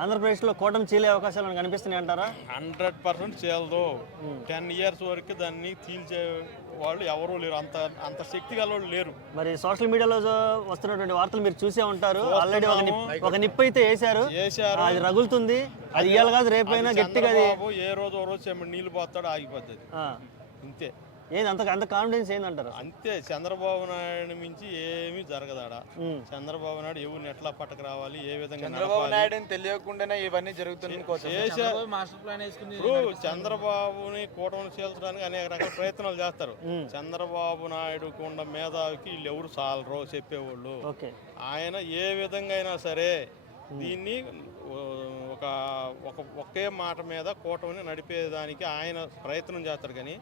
ఆంధ్రప్రదేశ్లో కూటమి చీలే అవకాశాలు కనిపిస్తున్నాయి అంటారా? 100% చేయదు. 10 years వరకు దాన్ని తీల్చే వాళ్ళు ఎవరూ లేరు, అంత శక్తి గల వాళ్ళు లేరు. మరి సోషల్ మీడియాలో వస్తున్నటువంటి వార్తలు మీరు చూసే ఉంటారు. ఆల్రెడీ ఒక నిప్పు అయితే వేశారు, అది రగులుతుంది. అది ఇయ్యాలి కాదు రేపైనా గట్టిగా ఏ రోజు ఓ రోజు నీళ్ళు పోతాడు, ఆగిపోతుంది ఇంతే. ఏది అంత కాన్ఫిడెన్స్ ఏందంటారు? అంతే. చంద్రబాబు నాయుడు మించి ఏమీ జరగదాడ. చంద్రబాబు నాయుడు ఎవరిని ఎట్లా పట్టకు రావాలి, ఏ విధంగా చంద్రబాబు నాయుడు తెలియకుండానే ఇవన్నీ జరుగుతుంది. చంద్రబాబుని కూటమిని చేల్చడానికి అనేక రకాల ప్రయత్నాలు చేస్తారు. చంద్రబాబు నాయుడు కొండ మేధావికి వీళ్ళు ఎవరు సాలరో చెప్పేవాళ్ళు. ఆయన ఏ విధంగా అయినా సరే దీన్ని ఒకే మాట మీద కూటమిని నడిపేదానికి ఆయన ప్రయత్నం చేస్తారు. కానీ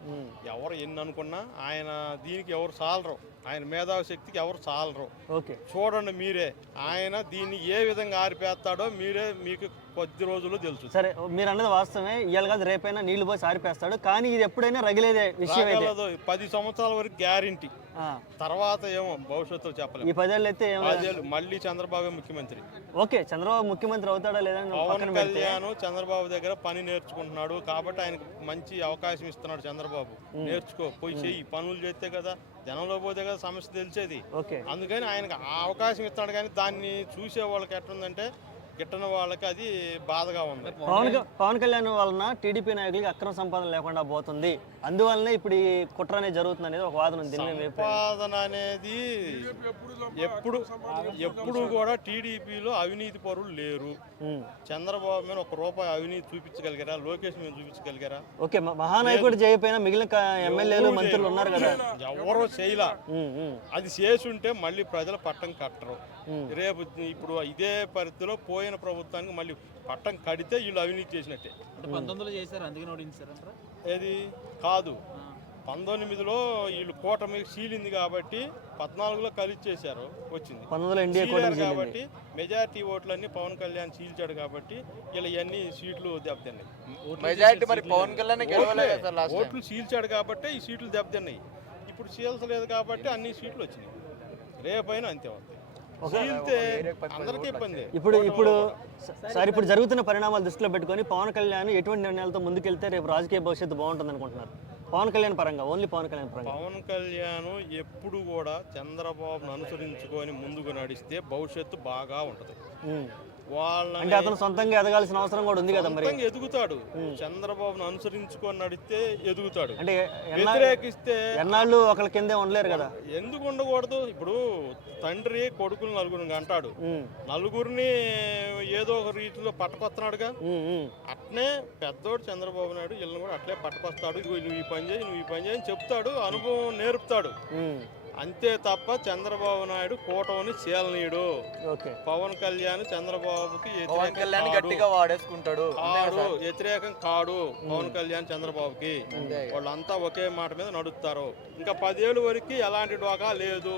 ఎవరు ఎన్ని అనుకున్నా ఆయన దీనికి ఎవరు సాలరు, ఆయన మేధావి శక్తికి ఎవరు సాలరు. చూడండి మీరే, ఆయన దీన్ని ఏ విధంగా ఆరిపేస్తాడో మీకు కొద్ది రోజులు తెలుసు. సరే, మీరు అన్నది వాస్తవమే. ఇవాళ కాదు రేపైనా నీళ్లు పోసి ఆరిపేస్తాడు. కానీ ఇది ఎప్పుడైనా రగిలేదే విషయం. 10 సంవత్సరాల వరకు గ్యారంటీ, తర్వాత ఏమో భవిష్యత్తులో చెప్పలేదు. ఈ 10 ఏళ్ళు అయితే మళ్ళీ చంద్రబాబు ముఖ్యమంత్రి. ఓకే, చంద్రబాబు ముఖ్యమంత్రి అవుతాడా లేదా? పవన్ కళ్యాణ్ చంద్రబాబు దగ్గర పని నేర్చుకుంటున్నాడు కాబట్టి ఆయనకు మంచి అవకాశం ఇస్తున్నాడు. చంద్రబాబు నేర్చుకో, పోయి చెయ్యి, పనులు చేస్తే కదా జనంలో పోతే కదా సమస్య తెలిసేది. అందుకని ఆయనకు ఆ అవకాశం ఇస్తున్నాడు. కానీ దాన్ని చూసే వాళ్ళకి ఎట్లుందంటే గిట్టని వాళ్ళకి అది బాధగా ఉంది. పవన్ కళ్యాణ్ వలన టీడీపీ నాయకులకి అక్రమ సంపాదన లేకుండా పోతుంది, అందువల్లనే ఇప్పుడు ఈ కుట్ర అనేది జరుగుతుంది అనేది ఒక వాదన ఉంది. సంపాదన అనేది ఎప్పుడు కూడా టీడీపీలో అవినీతి పరులు లేరు. చంద్రబాబు మీద ₹1 అవినీతి చూపించగలిగారా? లోకేష్ మీద చూపించగలిగారా? ఓకే, మహానాయకుడు చేయకపోయినా మిగిలిన ఎమ్మెల్యేలు మంత్రులు ఉన్నారు కదా, ఎవరో చేయలా. అది చేసుంటే మళ్ళీ ప్రజలు పట్టం కట్టరు. రేపు ఇప్పుడు ఇదే పరిస్థితిలో పోయిన ప్రభుత్వానికి మళ్ళీ పట్టం కడితే వీళ్ళు అవినీతి చేసినట్టే. 19లో చేశారు, అందుకే ఓడించారంటారా? ఏది కాదు, 19లో వీళ్ళు కూటమి చీలింది కాబట్టి 14లో కలిసి చేశారు, వచ్చింది. 19లో కాబట్టి మెజారిటీ ఓట్లన్నీ పవన్ కళ్యాణ్ చీల్చాడు కాబట్టి ఇలా ఇవన్నీ సీట్లు దెబ్బతిన్నాయి. ఓట్లు చీల్చాడు కాబట్టి ఈ సీట్లు దెబ్బతిన్నాయి. ఇప్పుడు చీల్చలేదు కాబట్టి అన్ని సీట్లు వచ్చినాయి. రేపైనా అంతే ఉంది. ఇప్పుడు జరుగుతున్న పరిణామాలు దృష్టిలో పెట్టుకొని పవన్ కళ్యాణ్ ఎటువంటి నిర్ణయాలతో ముందుకెళ్తే రేపు రాజకీయ భవిష్యత్తు బాగుంటుంది అనుకుంటున్నారు? పవన్ కళ్యాణ్ పరంగా, ఓన్లీ పవన్ కళ్యాణ్ పరంగా. పవన్ కళ్యాణ్ ఎప్పుడు కూడా చంద్రబాబును అనుసరించుకొని ముందుకు నడిస్తే భవిష్యత్తు బాగా ఉంటది. అంటే అతను సొంతంగా ఎదగాల్సిన అవసరం కూడా ఉంది కదా, మరి ఎదుగుతాడు. చంద్రబాబును అనుసరించుకొని నడిస్తే ఎదుగుతాడు. అంటే వ్యతిరేకిస్తే ఎన్నాళ్ళు ఒకళ్ళ కిందే ఉండలేరు కదా. ఎందుకు ఉండకూడదు? ఇప్పుడు తండ్రి కొడుకులు నలుగురిని అంటాడు, నలుగురిని ఏదో ఒక రీతిలో పట్టుకొస్తున్నాడుగా. అట్నే పెద్దోడు చంద్రబాబు నాయుడు వీళ్ళని కూడా అట్లే పట్టుకొస్తాడు. నువ్వు ఈ పని చేయి, నువ్వు ఈ పని చేయి అని చెప్తాడు, అనుభవం నేర్పుతాడు. అంతే తప్ప చంద్రబాబు నాయుడు కూటమిని చీలనీయుడు. పవన్ కళ్యాణ్ చంద్రబాబుకి వ్యతిరేకం కాడు. పవన్ కళ్యాణ్ చంద్రబాబుకి వాళ్ళంతా ఒకే మాట మీద నడుస్తారు. ఇంకా 10 ఏళ్ళ వరకు ఎలాంటి డోకా లేదు.